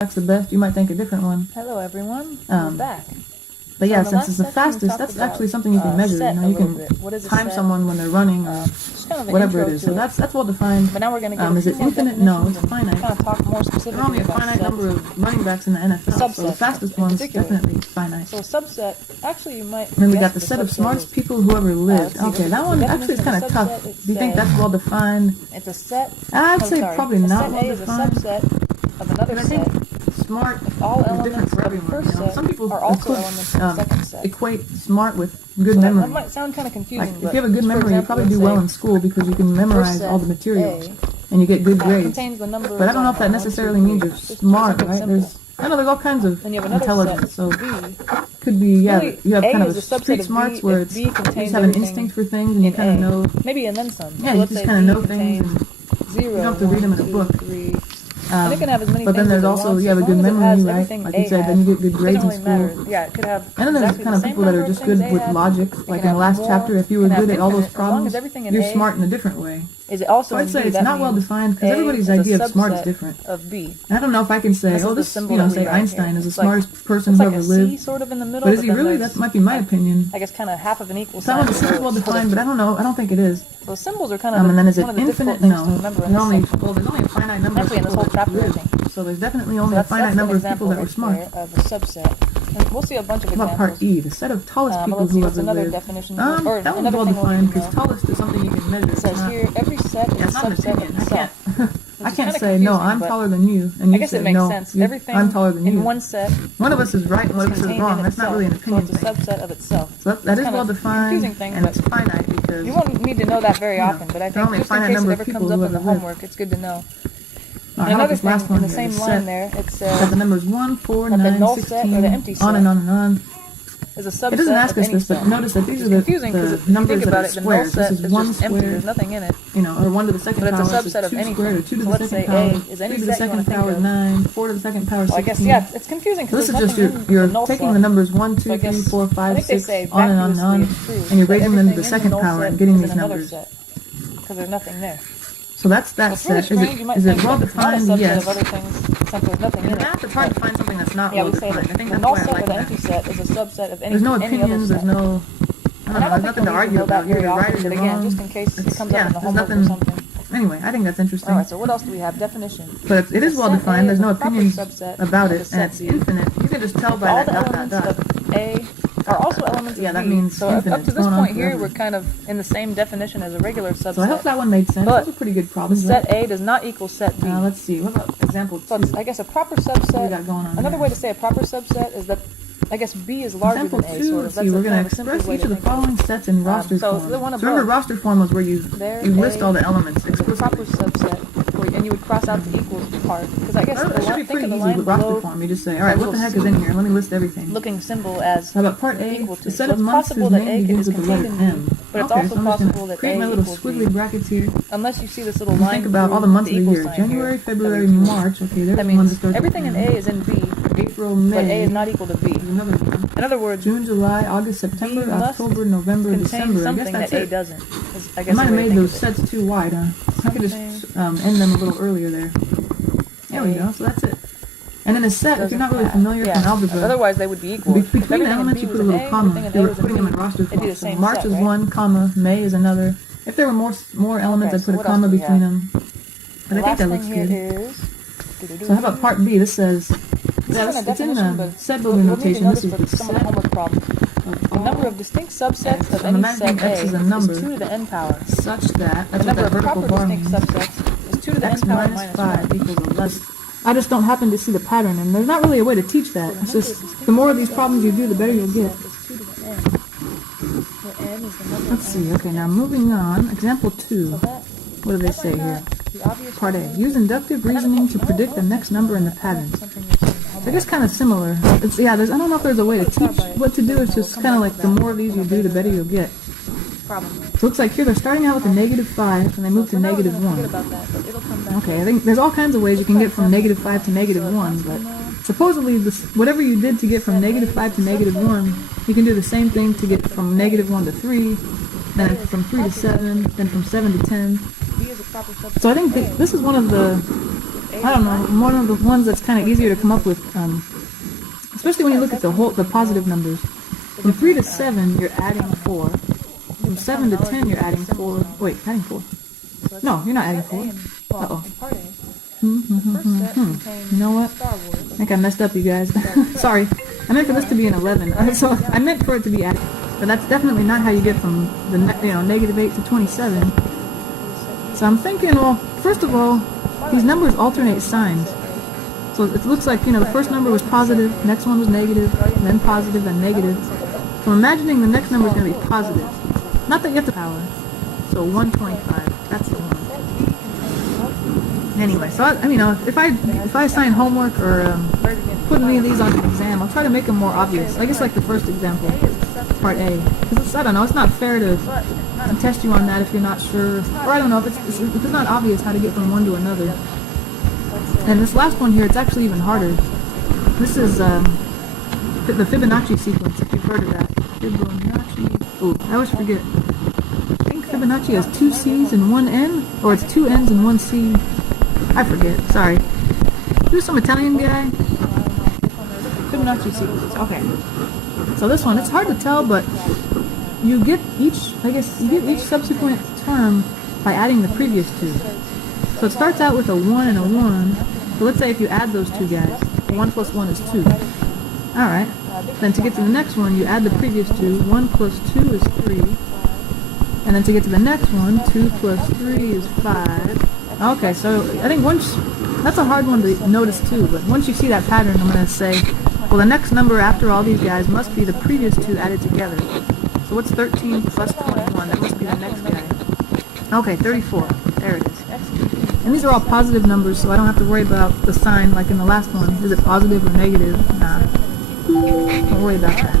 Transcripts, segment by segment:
That's the best. You might think a different one. Hello everyone, we're back. But yeah, So since it's the fastest, that's actually something you can measure. You know, you can time someone when they're running, or whatever it is. So that's well defined. But now we're going to get is it infinite? No, it's finite. Kind of talk more specifically. There are only a finite number of running backs in the NFL. So the fastest one's definitely finite. So a subset, actually you might. Then we got the set of smartest people who ever lived. Okay, that one actually is kind of tough. Do you think that's well defined? It's a set. I'd say probably not well defined. A set of another set. Smart all is different for everyone. You know? Some people are also elements of the second set. Equate smart with good memory. That might sound kind of confusing. Like, if you have a good memory, you probably do well in school because you can memorize all the materials and you get good grades. But I don't know if that necessarily means you're smart, right? I know there's all kinds of intelligence, so could be, yeah, you have kind of a street smarts where it's, you just have an instinct for things and you kind of know. Maybe and then some. Yeah, you just kind of know things and you don't have to read them in a book. And it can have as many but then there's also, you have a good memory, right? Like you said, then you get good grades in school. Yeah, it could have. And then there's kind of people that are just good with logic. Like in the last chapter, if you were good at all those problems, you're smart in a different way. Is it also? So I'd say it's not well defined because everybody's idea of smart is different. Of B. I don't know if I can say, oh, this, you know, say Einstein is the smartest person who ever lived. Sort of in the middle, but is he really? That might be my opinion. I guess kind of half of an equal sign. That one is well defined, but I don't know. I don't think it is. So the symbols are kind of. And then is it infinite? No. There's only a finite number of people that live. So there's definitely only a finite number of people that were smart. Of a subset. And we'll see a bunch of examples. What about part E? The set of tallest people who ever lived. That one's well defined because tallest is something you can measure. It says here every set is a subset of itself. I can't say, no, I'm taller than you, and you say, no, I'm taller than you. In one set, one of us is right and one of us is wrong. That's not really an opinion thing. So it's a subset of itself. So that is well defined, and it's finite because... You won't need to know that very often, but I think just in case it ever comes up in the homework, it's good to know. Another thing, in the same line there, it says the numbers 1, 4, 9, 16, on and on and on. Is a subset. It doesn't ask us this, but notice that these are the numbers that are squares. This is 1 squared, there's nothing in it. You know, or 1 to the second power, but it's a subset of 2 squared, or 2 to the second power, 3 to the second power is 9, 4 to the second power is 16. I guess, yeah, it's confusing because this is just you're taking the numbers 1, 2, 3, 4, 5, 6, on and on and on, and you're raising them to the second power and getting these numbers. Because there's nothing there. So that's that set. Is it well defined? Yes. In math, it's hard to find something that's not well defined. I think that's why I like that. Empty set is a subset of any. There's no opinions. There's no. I don't know. There's nothing to argue about. You're right or you're wrong. Just in case it comes up in the homework or something. Anyway, I think that's interesting. Alright, so what else do we have? Definition. But it is well defined. There's no opinions about it, and it's infinite. You can just tell by that dot dot dot. A are also elements of B. That means so infinite. Up to this point here, we're kind of in the same definition as a regular subset. So I hope that one made sense. But those are pretty good problems. Set A does not equal set B. Let's see. What about example 2? So I guess a proper subset. What we got going on another way to say a proper subset is that I guess B is larger than A. Sort of. That's we're going to express each of the following sets in roster form. So remember, roster form was where you list all the elements explicitly. Proper subset, and you would cross out the equals part. Because I guess it should be pretty easy with roster form. You just say, all right, what the heck is in here? Let me list everything. Looking symbol as how about part A? The set of months whose name begins with the letter M. But it's also possible that create my little squiggly brackets here. Unless you see this little line. Think about all the months of the year: January, February, March. Okay, there's the one that starts. Everything in A is in B. April, May. But A is not equal to B. In other words, June, July, August, September, October, November, December. I guess that's it. A doesn't. I might have made those sets too wide, huh? I could just end them a little earlier there. There we go. So that's it. And in a set, if you're not really familiar with algebra, otherwise they would be equal. Between the elements, you put a little comma. If you were putting them in roster form. So March is one, comma. May is another. If there were more elements, I'd put a comma between them. But I think that looks good. So how about part B? This says, it's in the set builder notation. This is the set. The number of distinct subsets of any set A is 2 to the n power. Such that the number of proper distinct subsets is 2 to the n power minus 5 equals 11. I just don't happen to see the pattern, and there's not really a way to teach that. It's just, the more of these problems you do, the better you'll get. Let's see, okay, now moving on. Example 2. What do they say here? Part A. Use inductive reasoning to predict the next number in the pattern. They're just kind of similar. I don't know if there's a way to teach what to do. It's just kind of like the more of these you do, the better you'll get. So it looks like here they're starting out with a -5 and they move to -1. Okay, I think there's all kinds of ways you can get from -5 to -1, but supposedly whatever you did to get from -5 to -1, you can do the same thing to get from -1 to 3, then from 3 to 7, then from 7 to 10. So I think this is one of the I don't know, one of the ones that's kind of easier to come up with, especially when you look at the positive numbers. From 3 to 7, you're adding 4. From 7 to 10, you're adding 4. Wait, adding 4. No, you're not adding 4. Uh-oh. You know what? I think I messed up, you guys. Sorry. I meant for this to be an 11. So I meant for it to be added. But that's definitely not how you get from the negative 8 to 27. So I'm thinking, well, first of all, these numbers alternate signs. So it looks like, the first number was positive, next one was negative, then positive, then negative. So I'm imagining the next number is going to be positive. Not that you have to power. So 125, that's the one. Anyway, so if I assign homework or put any of these on an exam, I'll try to make them more obvious. I guess like the first example, part A. Because I don't know, it's not fair to test you on that if you're not sure. Or I don't know, if it's not obvious how to get from one to another. And this last one here, it's actually even harder. This is the Fibonacci sequence, if you've heard of that. Fibonacci. Oh, I always forget. I think Fibonacci has 2 C's and 1 N, or it's 2 N's and 1 C. I forget. Sorry. Who's some Italian guy? Fibonacci sequence. Okay. So this one, it's hard to tell, but you get each subsequent term by adding the previous two. So it starts out with a 1 and a 1. So let's say if you add those two guys, 1 plus 1 is 2. Alright. Then to get to the next one, you add the previous two. 1 plus 2 is 3. And then to get to the next one, 2 plus 3 is 5. Okay, so I think that's a hard one to notice too, but once you see that pattern, I'm going to say, well, the next number after all these guys must be the previous two added together. So what's 13 plus 21? That must be the next guy. Okay, 34. There it is. And these are all positive numbers, so I don't have to worry about the sign like in the last one. Is it positive or negative? Nah. Don't worry about that.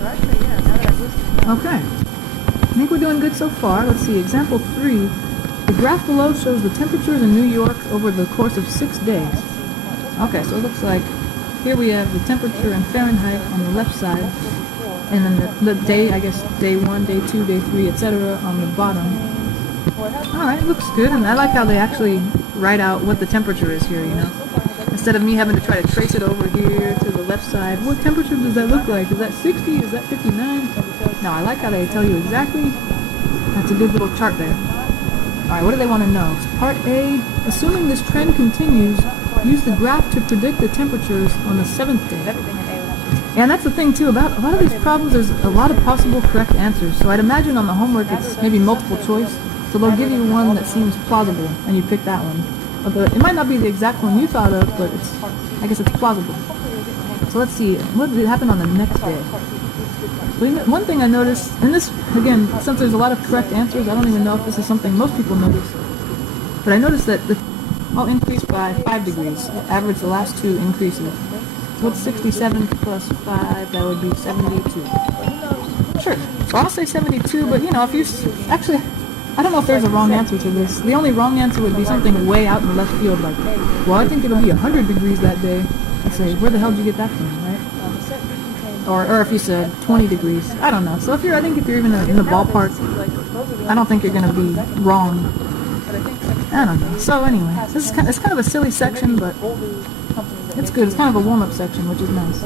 Okay. I think we're doing good so far. Let's see, example 3. The graph below shows the temperatures in New York over the course of 6 days. Okay, so it looks like here we have the temperature in Fahrenheit on the left side, and then the day, I guess, day 1, day 2, day 3, etc. on the bottom. Alright, looks good, and I like how they actually write out what the temperature is here, Instead of me having to try to trace it over here to the left side. What temperature does that look like? Is that 60? Is that 59? No, I like how they tell you exactly. That's a good little chart there. Alright, what do they want to know? Part A, assuming this trend continues, use the graph to predict the temperatures on the 7th day. And that's the thing too, about a lot of these problems, there's a lot of possible correct answers. So I'd imagine on the homework it's maybe multiple choice. So they'll give you one that seems plausible, and you pick that one. But it might not be the exact one you thought of, but I guess it's plausible. So let's see, what did happen on the next day? One thing I noticed, and this, again, since there's a lot of correct answers, I don't even know if this is something most people notice, but I noticed that all increased by 5 degrees. Average the last two increases. So what's 67 plus 5? That would be 72. Sure. So I'll say 72, but if you... Actually, I don't know if there's a wrong answer to this. The only wrong answer would be something way out in the left field, like, well, I think it'll be 100 degrees that day. I say, where the hell did you get that from, right? Or if you said 20 degrees. I don't know. So I think if you're even in the ballpark, I don't think you're going to be wrong. I don't know. So anyway, it's kind of a silly section, but it's good. It's kind of a warm-up section, which is nice.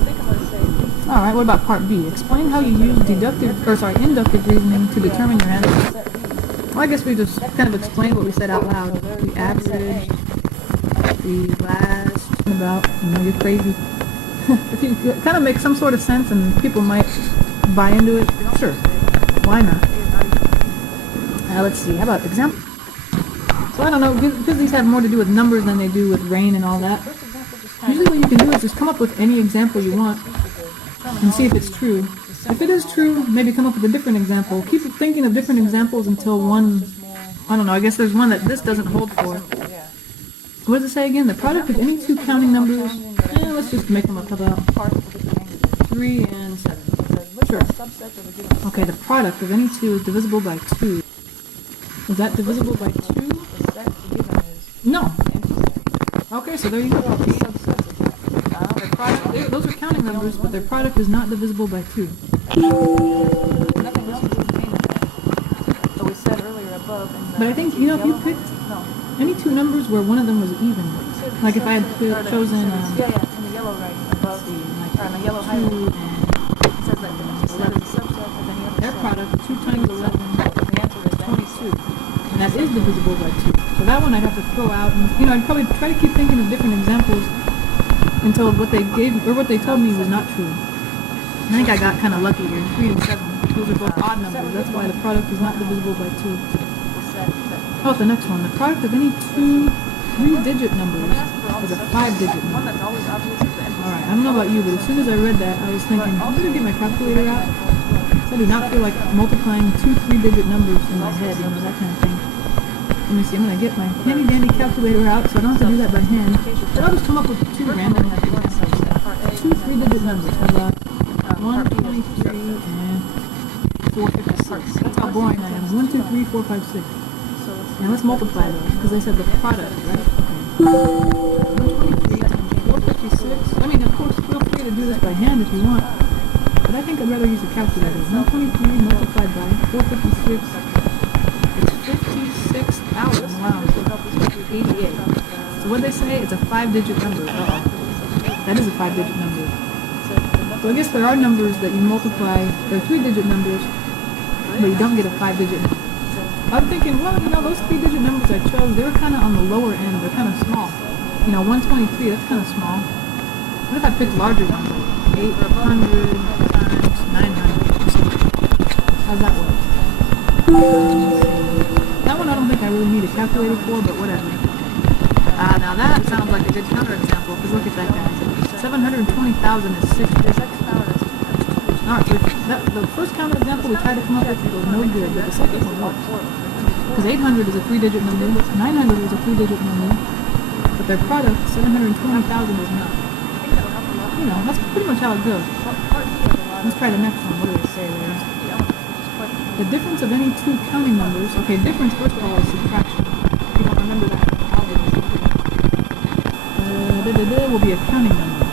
Alright, what about part B? Explain how you use inductive reasoning to determine your answer. Well, I guess we just kind of explained what we said out loud. The average, the last, about, you're crazy. If you kind of make some sort of sense and people might buy into it, sure. Why not? Let's see, how about example? So I don't know, because these have more to do with numbers than they do with rain and all that. Usually what you can do is just come up with any example you want and see if it's true. If it is true, maybe come up with a different example. Keep thinking of different examples until one, I don't know, I guess there's one that this doesn't hold for. What does it say again? The product of any two counting numbers, let's just make them up. How about 3 and 7? Sure. Okay, the product of any two is divisible by 2. Is that divisible by 2? No. Okay, so there you go. Their product, those are counting numbers, but their product is not divisible by 2. But I think, if you picked any two numbers where one of them was even, Like if I had chosen, in the yellow right above, like the yellow 2 highlight. and It says like the 11 subset, but then you have their product, 2 times 11 the answer is 22. And that is divisible by 2. So that one I'd have to throw out, and I'd probably try to keep thinking of different examples until what they gave, or what they told me was not true. I think I got kind of lucky here. 3 and 7. Those are both odd numbers. That's why the product is not divisible by 2. Oh, the next one. The product of any two 3-digit numbers is a 5-digit number. Alright, I don't know about you, but as soon as I read that, I was thinking, I'm going to get my calculator out. So I do not feel like multiplying 2 3-digit numbers in my head, that kind of thing. Let me see, I'm going to get my handy dandy calculator out so I don't have to do that by hand. But I'll just come up with 2 random numbers. 2 3-digit numbers. How about 123 and 456. That's how boring I am. 1, 2, 3, 4, 5, 6. Now let's multiply those, because they said the product, right? Okay. 123 times 456. I mean, of course, feel free to do this by hand if you want, but I think I'd rather use a calculator. 123 multiplied by 456. It's 56,000. Wow. 88. So what they say? It's a 5-digit number. That is a 5-digit number. So I guess there are numbers that you multiply, they're 3-digit numbers, but you don't get a 5-digit number. I'm thinking, well, those 3-digit numbers I chose, they were kind of on the lower end. They're kind of small. 123, that's kind of small. What if I picked larger numbers? 800 times 900. How's that work? That one I don't think I really need a calculator for, but whatever. Now that sounds like a good counterexample, because look at that guy. 720,000 is 6 digits. Alright, the first counterexample we tried to come up with was no good, but the second one works. Because 800 is a 3-digit number, 900 is a 3-digit number, but their product, 720,000, is not. That's pretty much how it goes. Let's try the next one. What do they say there? The difference of any two counting numbers. Okay, difference, first of all, is subtraction. If you don't remember that, will be a counting number.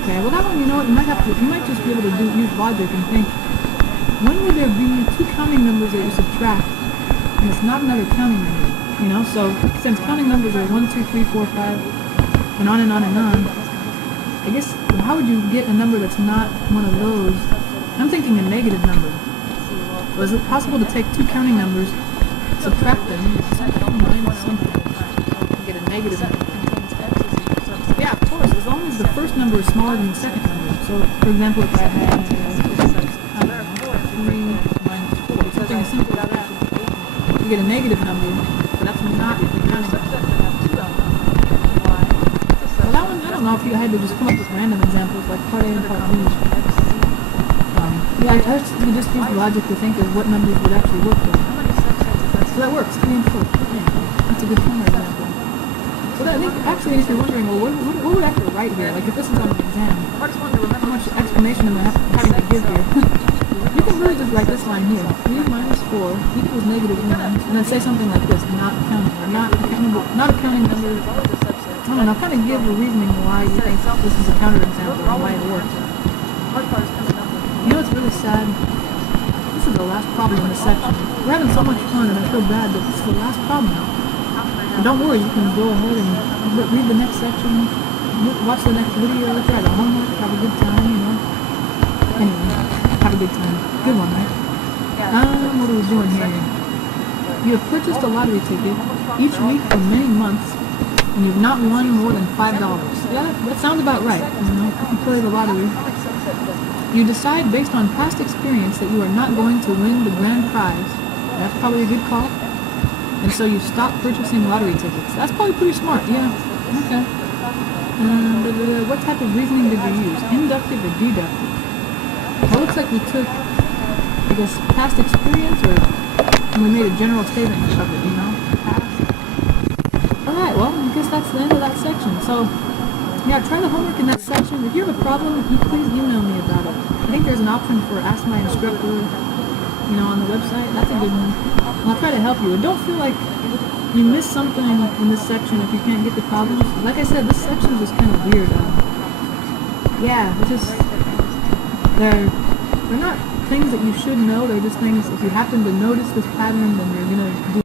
Okay, well that one, you might just be able to use logic and think, when would there be two counting numbers that you subtract, and it's not another counting number, so since counting numbers are 1, 2, 3, 4, 5, and on and on and on, I guess, how would you get a number that's not one of those? I'm thinking a negative number. Or is it possible to take two counting numbers, subtract them, minus something, and get a negative number? Yeah, of course, as long as the first number is smaller than the second number. So, for example, if I had 3 minus 4, something as simple as that, you get a negative number, but that's not the counting number. Well, that one, I don't know if you had to just come up with random examples, like part A and part B. I just use logic to think of what numbers would actually work for. So that works, 3 and 4. Yeah, that's a good counterexample. But I think, actually, if you're wondering, well, what would I have to write here? Like, if this is on an exam, how much explanation am I having to give here? You can really just write this line here. 3 minus 4 equals negative 1, and then say something like this, not counting, or not a counting number. I don't know, kind of give a reasoning why you think this is a counterexample and why it works. It's really sad. This is the last problem in this section. We're having so much fun, and I feel bad, but this is the last problem. And don't worry, you can go ahead and read the next section, watch the next video, try the homework, have a good time, Anyway, have a good time. Good one, right? What are we doing here? You have purchased a lottery ticket each week for many months, and you've not won more than $5. Yeah, that sounds about right. If you play the lottery. You decide based on past experience that you are not going to win the grand prize. That's probably a good call. And so you stop purchasing lottery tickets. That's probably pretty smart, yeah. Okay. What type of reasoning did you use? Inductive or deductive? Well, it looks like we took, I guess, past experience, and we made a general statement of it, Past. Alright, well, I guess that's the end of that section. So, yeah, try the homework in that section. If you have a problem, please email me about it. I think there's an option for Ask My Instructor, on the website. That's a good one. And I'll try to help you. And don't feel like you missed something in this section if you can't get the problems. Like I said, this section is just kind of weird. They're not things that you should know. They're just things, if you happen to notice this pattern, then you're going to do